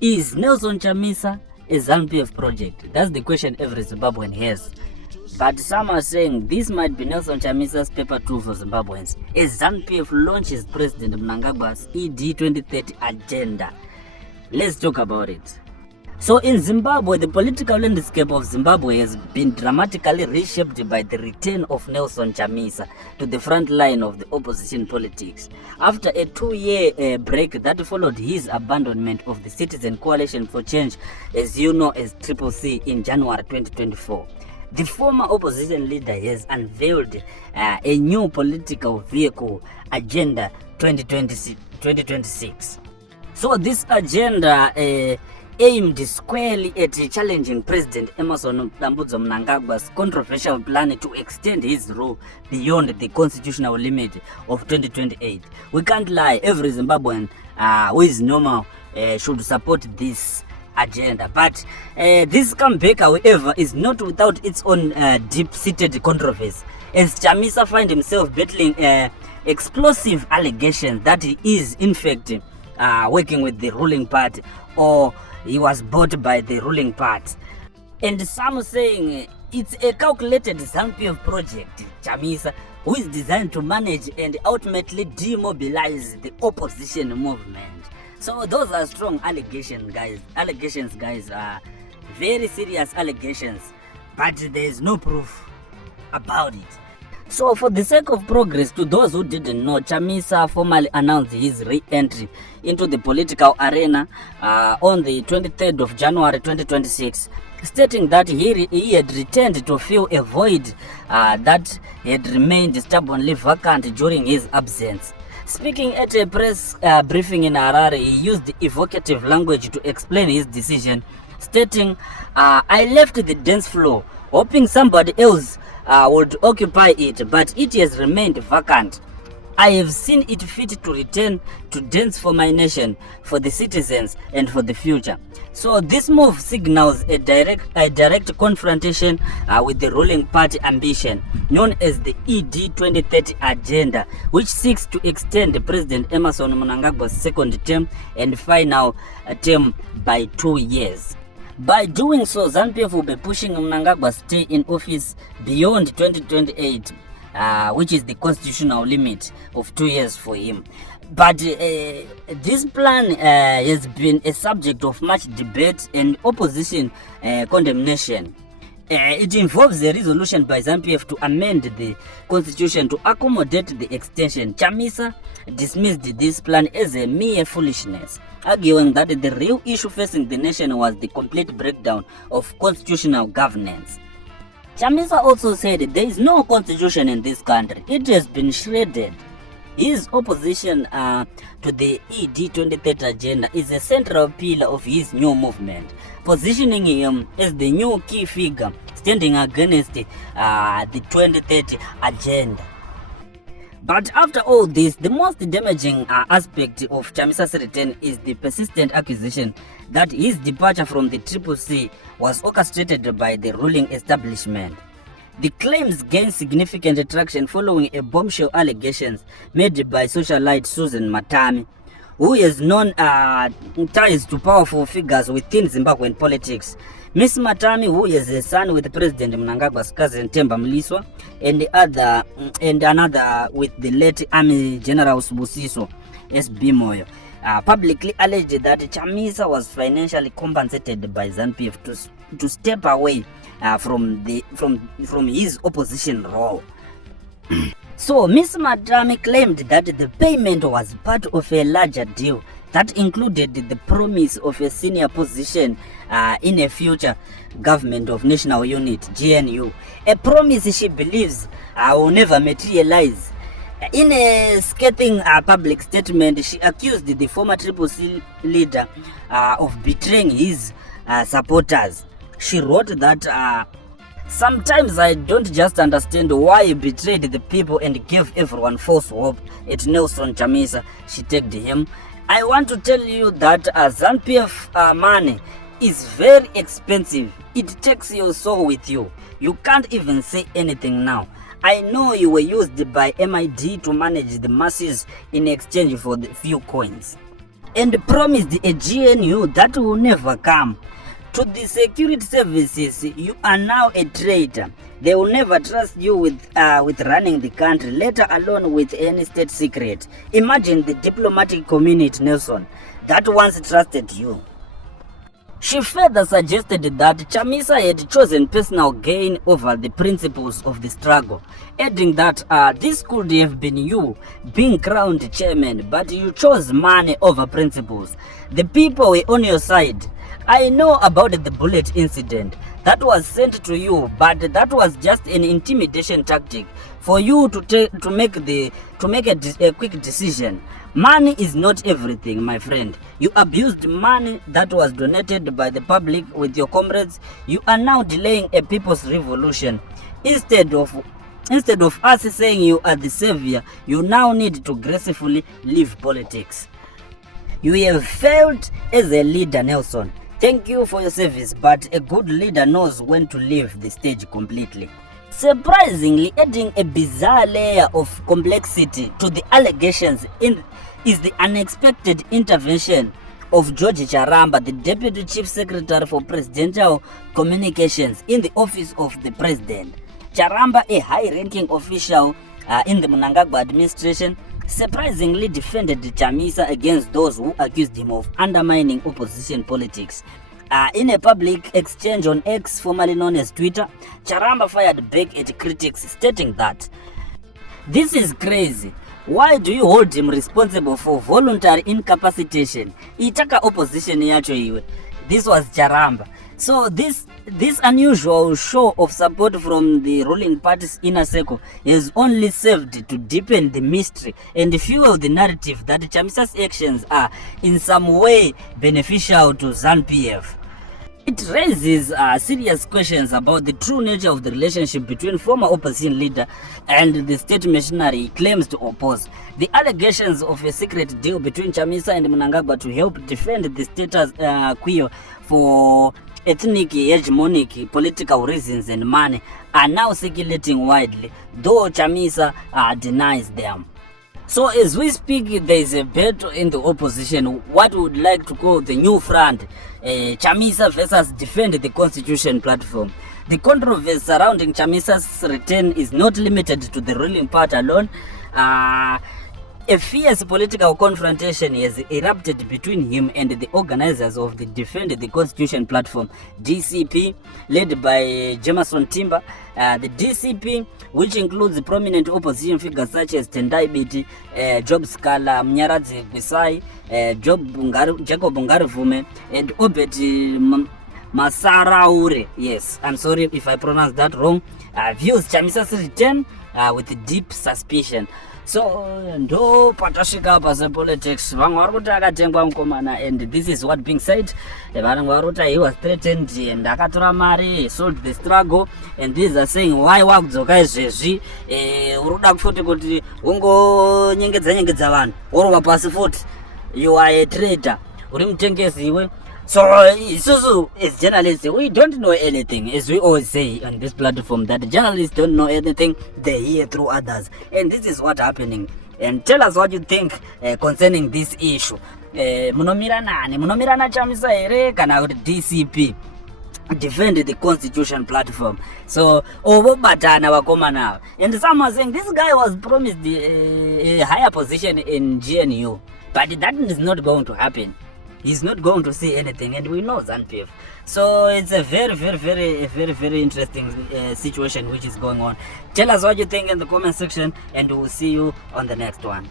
Is Nelson Chamisa a ZANU-PF project? That's the question every Zimbabwean has. But some are saying this might be Nelson Chamisa's paper 2 for Zimbabweans as ZANU-PF launches President Mnangagwa's ED 2030 agenda. Let's talk about it. So in Zimbabwe, the political landscape of Zimbabwe has been dramatically reshaped by the return of Nelson Chamisa to the front line of the opposition politics. After a 2-year break that followed his abandonment of the Citizen Coalition for Change, as you know as CCC, in January 2024. The former opposition leader has unveiled a new political vehicle, Agenda 2026. So this agenda aimed squarely at challenging President Emmerson Mnangagwa's controversial plan to extend his rule beyond the constitutional limit of 2028. We can't lie, every Zimbabwean who is normal should support this agenda. But this comeback, however, is not without its own deep-seated controversy, as Chamisa finds himself battling explosive allegations that he is, in fact, working with the ruling party, or he was bought by the ruling party. And some saying it's a calculated ZANU-PF project, Chamisa, who is designed to manage and ultimately demobilize the opposition movement. So those are strong allegations, guys. Are very serious allegations, but there is no proof about it. So for the sake of progress, to those who didn't know, Chamisa formally announced his re-entry into the political arena on the 23rd of January 2026, stating that he had returned to fill a void that had remained stubbornly vacant during his absence. Speaking at a press briefing in Harare, he used evocative language to explain his decision, stating, "I left the dance floor hoping somebody else would occupy it, but it has remained vacant. I have seen it fit to return to dance for my nation, for the citizens, and for the future." So this move signals a direct confrontation with the ruling party ambition, known as the ED 2030 agenda, which seeks to extend President Emmerson Mnangagwa's second term and final term by 2 years. By doing so, ZANU-PF will be pushing Mnangagwa's stay in office beyond 2028, which is the constitutional limit of 2 years for him. But this plan has been a subject of much debate and opposition condemnation. It involves a resolution by ZANU-PF to amend the constitution to accommodate the extension. Chamisa dismissed this plan as a mere foolishness, arguing that the real issue facing the nation was the complete breakdown of constitutional governance. Chamisa also said there is no constitution in this country. It has been shredded. His opposition to the ED 2030 agenda is a central pillar of his new movement, positioning him as the new key figure standing against the 2030 agenda. But after all this, the most damaging aspect of Chamisa's return is the persistent accusation that his departure from the CCC was orchestrated by the ruling establishment. The claims gained significant traction following a bombshell allegations made by socialite Susan Matami, who is known ties to powerful figures within Zimbabwean politics. Ms. Matami, who is a son with President Mnangagwa's cousin Themba Mliswa, and another with the late Army General Sibusiso S.B. Moyo, publicly alleged that Chamisa was financially compensated by ZANU-PF to step away from his opposition role. So Ms. Matami claimed that the payment was part of a larger deal that included the promise of a senior position in a future government of national unit, GNU, a promise she believes will never materialize. In a scathing public statement, she accused the former CCC leader of betraying his supporters. She wrote that sometimes I don't just understand why he betrayed the people and gave everyone false hope. At Nelson Chamisa, she tagged him. I want to tell you that ZANU-PF money is very expensive. It takes your soul with you. You can't even say anything now. I know you were used by MID to manage the masses in exchange for the few coins. and promised a GNU that will never come. To the security services, you are now a traitor. They will never trust you with running the country, let alone with any state secret. Imagine the diplomatic community, Nelson, that once trusted you. She further suggested that Chamisa had chosen personal gain over the principles of the struggle, adding that this could have been you being crowned chairman, but you chose money over principles. The people were on your side. I know about the bullet incident that was sent to you, but that was just an intimidation tactic for you to make a quick decision. Money is not everything, my friend. You abused money that was donated by the public with your comrades. You are now delaying a people's revolution. Instead of us saying you are the savior, you now need to gracefully leave politics. You have failed as a leader, Nelson. Thank you for your service, but a good leader knows when to leave the stage completely. Surprisingly, adding a bizarre layer of complexity to the allegations is the unexpected intervention of George Charamba, the Deputy Chief Secretary for Presidential Communications in the Office of the President. Charamba, a high-ranking official in the Mnangagwa administration, surprisingly defended Chamisa against those who accused him of undermining opposition politics. In a public exchange on X, formerly known as Twitter, Charamba fired back at critics, stating that, "This is crazy. Why do you hold him responsible for voluntary incapacitation? Itaka opposition yacho iwe." This was Charamba. So this unusual show of support from the ruling party's inner circle has only served to deepen the mystery and fuel the narrative that Chamisa's actions are in some way beneficial to ZANU-PF. It raises serious questions about the true nature of the relationship between former opposition leader and the state machinery he claims to oppose. The allegations of a secret deal between Chamisa and Mnangagwa to help defend the status quo for ethnic, hegemonic, political reasons and money are now circulating widely, though Chamisa denies them. So as we speak, there is a battle in the opposition, what we would like to call the new front, Chamisa versus Defend the Constitution platform. The controversy surrounding Chamisa's return is not limited to the ruling party alone. A fierce political confrontation has erupted between him and the organizers of the Defend the Constitution platform, DCP, led by Jameson Timber. The DCP, which includes prominent opposition figures such as Tendai Biti, Job Scala, Mnyaradzi Bisai, Jacob Ngarivume, and Obet Masaraure. Yes, I'm sorry if I pronounced that wrong. Views Chamisa's return with deep suspicion. So ndo patashika pasa politics vamwe vari kuti akatengwa mukomana, and this is what being said. Vanhu vari kuti he was threatened and akatora mari, sold the struggle, and these are saying why wakudzoka izvezvi, uri kuda kufuti kuti ungonyengedza vanhu worwa pasi futi, you are a traitor, uri mutengesi iwe. So as journalists, we don't know anything. As we always say on this platform, that journalists don't know anything, they hear through others. And this is what's happening. And tell us what you think concerning this issue. Munomirana Chamisa ere kana kuti DCP Defend the Constitution platform. So batana wakomana. And some are saying this guy was promised a higher position in GNU, but that is not going to happen. He's not going to see anything, and we know ZANU-PF. So it's a very interesting situation which is going on. Tell us what you think in the comment section, and we'll see you on the next one.